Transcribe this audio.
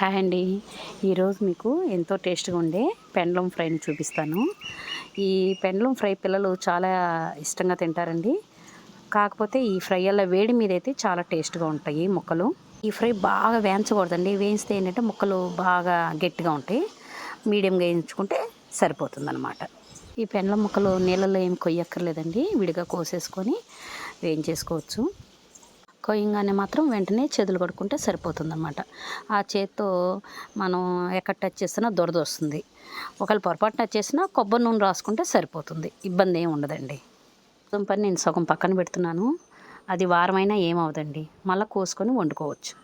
Hi అండి. ఈరోజు మీకు ఎంతో టేస్ట్గా ఉండే పెండలం ఫ్రైని చూపిస్తాను. ఈ పెండలం ఫ్రై పిల్లలు చాలా ఇష్టంగా తింటారండి. కాకపోతే ఈ ఫ్రై అలా వేడి మీద అయితే చాలా టేస్ట్గా ఉంటాయి ముక్కలు. ఈ ఫ్రై బాగా వేయించకూడదండి. వేయిస్తే ఏంటంటే ముక్కలు బాగా గట్టిగా ఉంటాయి. మీడియంగా వేయించుకుంటే సరిపోతుందన్నమాట. ఈ పెండలం ముక్కలు నీళ్ళలో ఏం కొయ్యక్కర్లేదండి. విడిగా కోసేసుకొని వేయించేసుకోవచ్చు. కొయ్యంగానే మాత్రం వెంటనే చేతులు కడుక్కుంటే సరిపోతుందన్నమాట. ఆ చేత్తో మనం ఎక్కడ టచ్ చేసినా దురద వస్తుంది. ఒకవేళ పొరపాటు టచ్ చేసినా కొబ్బరి నూనె రాసుకుంటే సరిపోతుంది. ఇబ్బంది ఏమి ఉండదండి. దుంపని నేను సగం పక్కన పెడుతున్నాను. అది వారమైనా ఏమవుదండి. మళ్ళీ కోసుకొని వండుకోవచ్చు.